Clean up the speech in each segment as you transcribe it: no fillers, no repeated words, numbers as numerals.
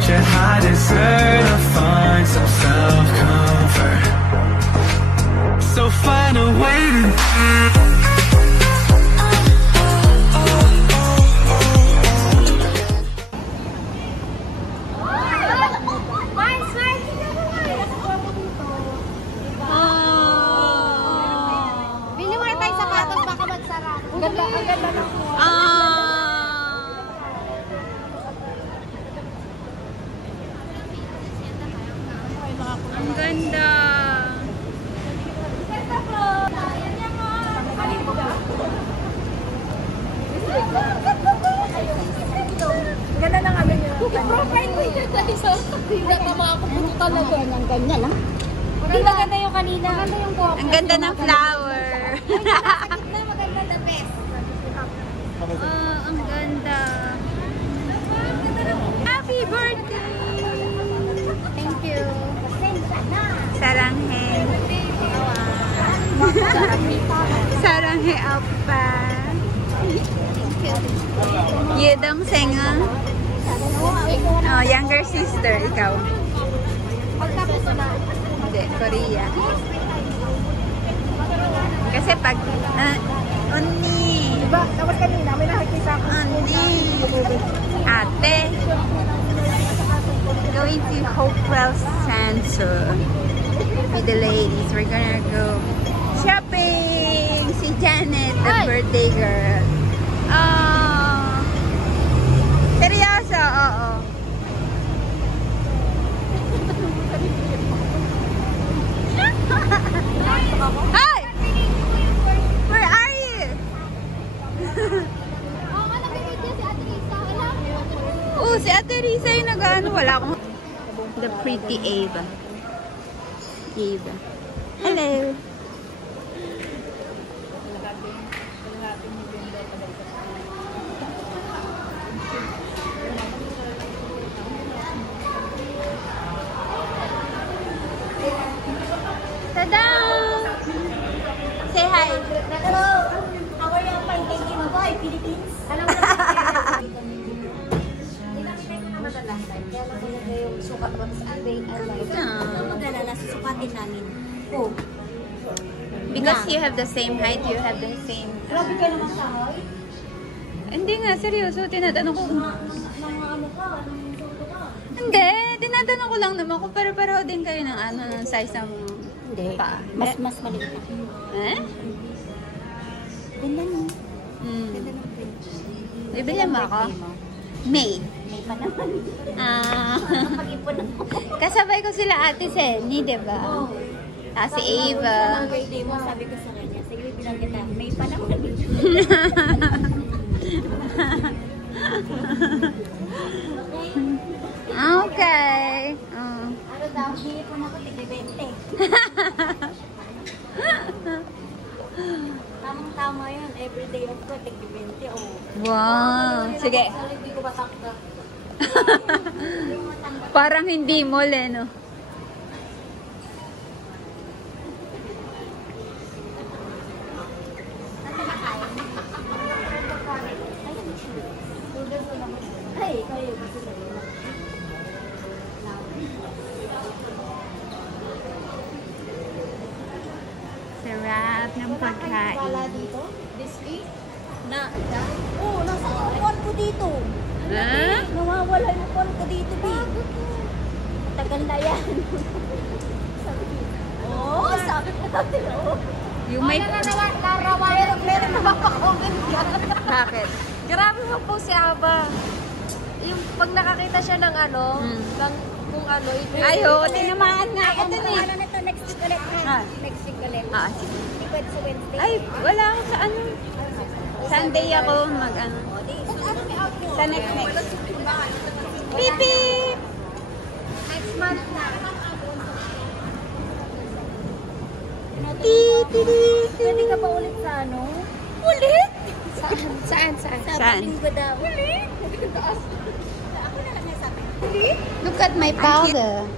want you, I deserve to find some self-comfort. So find a way to ang ganda. Ganda ng ano nyo. Profile ko yun tayo sa hindi pa makakupunta talaga. Ganyan lang. Hindi maganda yung kanina. Maganda yung po. Ang ganda ng flower. Maganda the best. Oh, ang ganda. Happy birthday! Thank you. Saranghe. Saranghe oppa. Yedong senga. Oh, younger sister, ikaw. Hindi, Korea. Kasi pag Onni. Diba? Tapos kanina, may nakikita ako. Onni. Ate. Going to Hopewell Sandstorm with the ladies. We're gonna go shopping. Si Janet, the birthday girl. Oh. Seryoso, oo. Hi! Where are you? Oh, si Ate Risa yung nag-ano. Wala akong... The pretty Ava. Ava. Hello. Tada! Say hi. Hello. How are you? Fine. Thank you. Mabuhay, Philippines. Alam mo na. Kaya maganda yung sukat mo sa ating maganda, susukatin namin. Oh. Because you have the same height, you have the same... Grabe ka naman sa height. Hindi nga, seryoso. Tinatanong ko... Mga ano ka? Anong suko ka? Hindi. Tinatanong ko lang naman kung pareho din kayo ng ano, ng size ng paa. Mas maliit na. Eh? Ganda no? Hmm. Ganda ng print. Bibili mo ako? May. May pa naman. Pag-ipon ako. Kasabay ko sila Ate Senny, diba? Tapos si Ava. Ang birthday mo, sabi ko sa kanya, sige, bilang kita, may pa naman. Okay. Ano daw, bili ko na ako, tig-20. Tamang-tama yun, everyday of ko, tig-20. Oh. Wow. Sige. Hindi ko matakda. Parang hindi mo, no? Ay, kayo gusto sa iyo. Sarap ng pagkain. Wala dito? This week? Oo, nasa phone ko dito. Huh? Nawawala yung phone ko dito, babe. Tagal na yan. Oo, sabi ko natin, oo. Yung may... Meron na mapakongin ka. Bakit? Grabe mo po si Aba. Yung pag nakakita siya ng ano, ng kung ano, Ay, oo, tinamaan nga ako dun eh. Ano nito, next week ulit. Next week ulit. Sige. Hindi pwede sa Wednesday. Ay, wala ako sa ano. Sunday ako mag-ano. Sa next. Pipi! Next month na. Pwede ka pa ulit sa ano? Ulit? Saan? Sa linggo daw. Ulit? Ako na lang nasabi. Ulit? Look at my powder.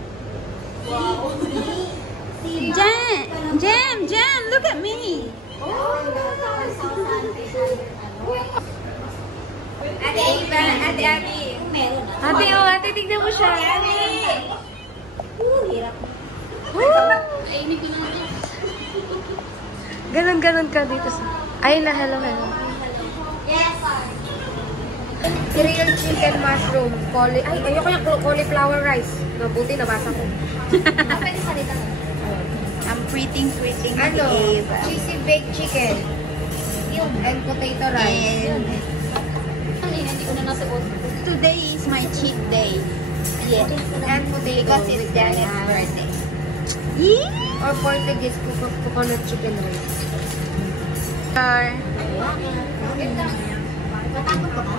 Jam, look at me. Ate Ava, Ate Abby. meron. Ate, oh, ate, tignan mo siya. Hirap. Ayun, ko na. Ganon-ganon ka dito sa... Ayun na, hello. Yes. Grilled chicken mushroom. Ay, ayoko yung cauliflower rice. Mabuti, nabasa ko. Pwede salita. Ang pretty Ano? Eva. Cheesy baked chicken. And potato rice. Hindi ko na nasuot. Today is my cheat day. Yes. And potato. Because it's Janet's birthday. Or Portuguese coconut chicken rice. Matakot ka ba?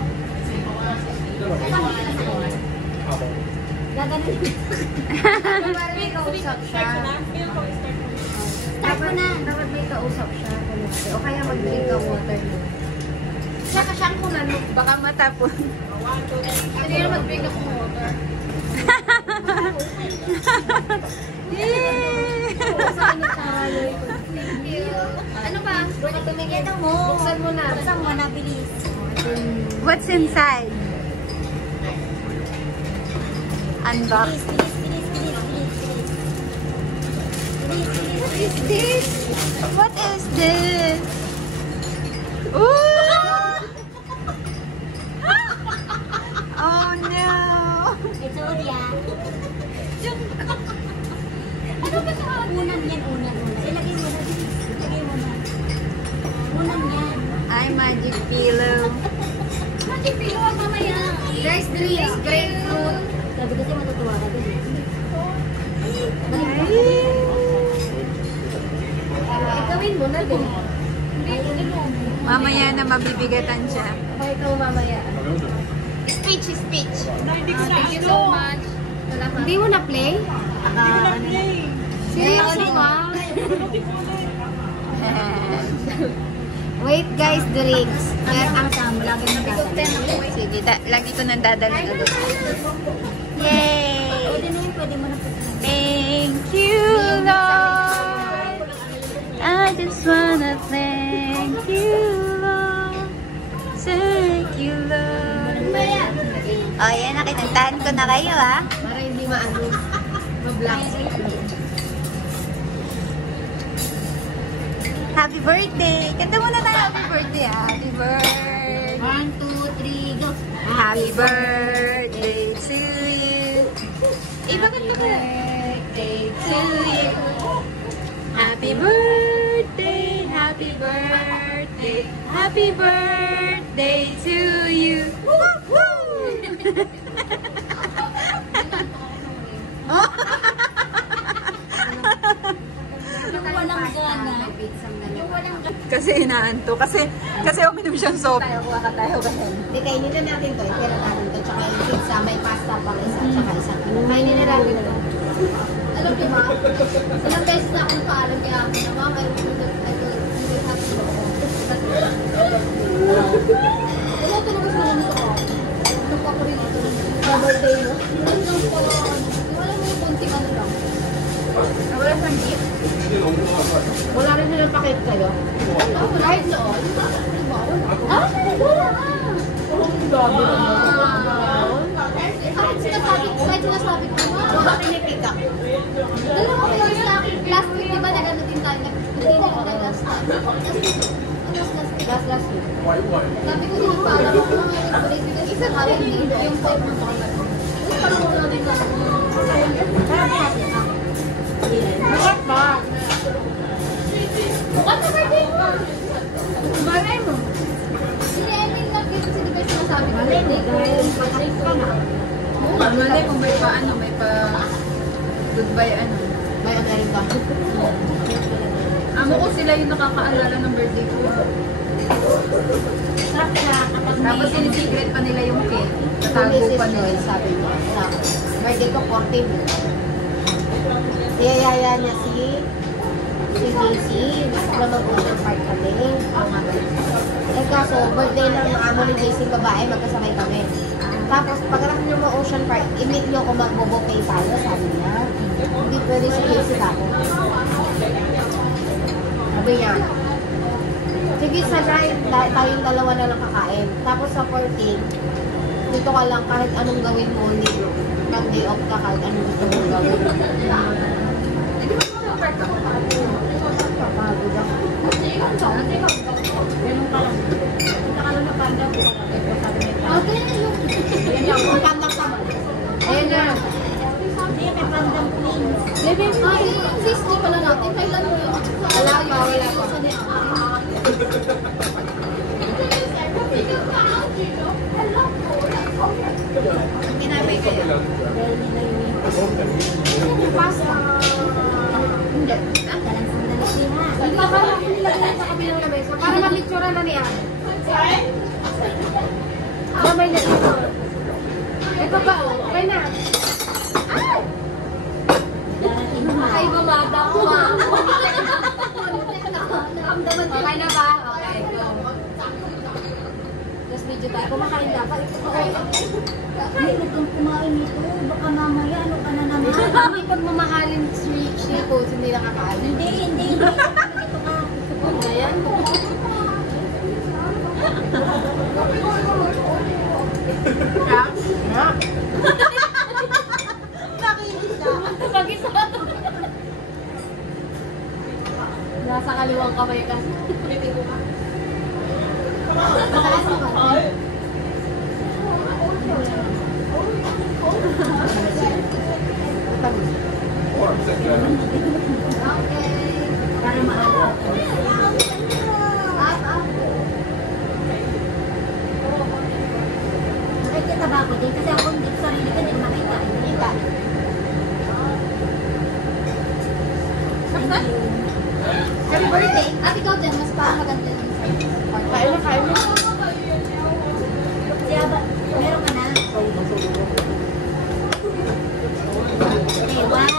Gaganon. May kausap siya. Dapat may kausap siya. O kaya mag-drink ka water. Siyang ko na. Baka matapon. Hindi na mag-drink ako ng water. Ano ba? Tumigil mo. Buksan mo na. Buksan mo na, bilis. What's inside? Unbox. What is this? What is this? Ooh! Oh no! Ito yan. Ano ba ito? Unan yan, unan. Ilagay mo na, bilis. Ilagay mo na. Unan yan. Ay, magic pillow. Magic pillow ang mamaya. Rice drinks, grapefruit. Sabi kasi matutuwa ka din. Gawin mo na din. Mamaya na mabibigatan siya. Pakita mo mamaya. Speech. Thank you so much. Hindi mo na-play? Seryoso ba? Wait guys, drinks. Sige, lagi ko nang dadalhin ulit. Yay! Thank you, Lord. I just wanna thank you, Lord. Thank you, Lord. Oh, yan. Nakinantahan ko na kayo, ha? Para hindi ma-black. Happy birthday! Kanta muna tayo happy birthday, ha? Happy birthday! 1, 2, 3, go! Happy birthday to you! Iba kanta ka! Birthday to you! Happy birthday! Happy birthday! Happy birthday to you! Woo! Walang gana. Kasi inaanto. Kasi uminom siyang soap. Kuha ka tayo ba yan? Hindi, kainin na natin to. Itira natin to. Tsaka yung pizza, may pasta pang isa. Tsaka isang. Kainin na natin to. Alam niyo ba? Ilang beses na akong paalam kaya ako na, Mom, I will have to go. Wala ito naman sa namin ko. Ano pa ko rin ito? Sa birthday mo? Wala mo yung konting ano lang. Wala siyang gift. Wala rin silang pakit kayo. Kahit noon? Ah, wala! Kahit sinasabi ko, Bakit pinipick up? dalawa ko yun sa akin. Last week, di ba, nag-ano din tayo, nag-dinner ko tayo last time. Last week. Sabi ko din para ako mga regulate because isa nga rin yung point ng mga. Tapos parang wala din ako. Bakit ba? Bukat na birthday mo! Malay mo. Hindi, I mean, nag-give si di ba sinasabi ko. Malay mo. Patay ka na. Malay mo may pa goodbye ano. May Amerika. Amo ko sila yung nakakaalala ng birthday ko. Sarap na kapag Tapos sinisecret pa nila yung cake. Tatago pa nila. Sabi niya. Na, birthday ko 14. Iyayaya niya si Daisy. Nasa mag-ocean park kami. Eh kaso, birthday lang ng amo ni Daisy babae, magkasabay kami. Tapos, pagkarating niyo mga ocean park, i-meet niyo kung mag-bobokay tayo, sabi niya. Hindi pwede si Daisy ako. Sabi niya, sige sa drive, tayong dalawa na lang kakain. Tapos sa 14, dito ka lang kahit anong gawin mo, hindi pag day off ka kahit anong gusto mong gawin. Hindi mo sa park ako. Papagod ako. Ganun ka lang. Punta ka lang na panda ko. Okay, yun lang, kung pandak ka ba? Ayun na. Hindi, may pandang queens. Baby, ay, sis, di pala natin. Kailan mo yun? Wala pa, wala pa. Ang ginamay kayo. Pasta. Hindi. Dalang sandali ha. Hindi ka lang nilagay sa kabilang lamesa para ma-picture na niya. Gamay na ito. Ito ba? Okay na. Darating ha. Ay, bumada ko ba? Okay na ba? Okay, go. Just video tayo. Kumakain dapat. Okay. Ay, huwag kang kumain nito. Baka mamaya, ano ka na naman. Hindi pag mamahalin street foods, hindi nakakain. Hindi. Ito ka. Ayan. Nasa kaliwang kamay ka. Mataas mo ka. Para maalaw. Nakikita ba ako din? Kasi ako hindi ko sarili ko din makita. Kita. Happy birthday. At ikaw din, mas parang maganda yung sa'yo. Kain na, kain na. Kaya ba, meron ka na? Okay, one.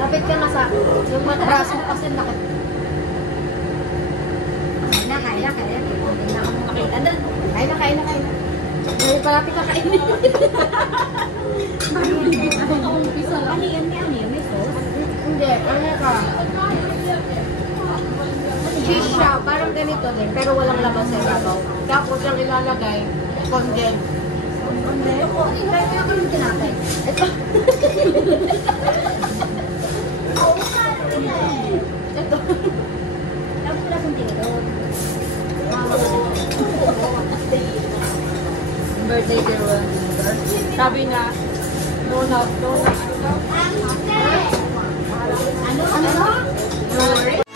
Lapit ka na sa yung braso mo kasi laki. Kaya. Hindi na ako makita doon. Kain na. May palapit ka kainin. Ano yun? May sauce? Hindi, ano ka? Cheese siya, parang ganito din, pero walang laman sa ibabaw. Tapos yung ilalagay, condensed. Kaya ako yung tinapay. Ito. Ito. Tapos wala kong tinidor. Birthday girl. Sabi na, no love. Ano? No worries.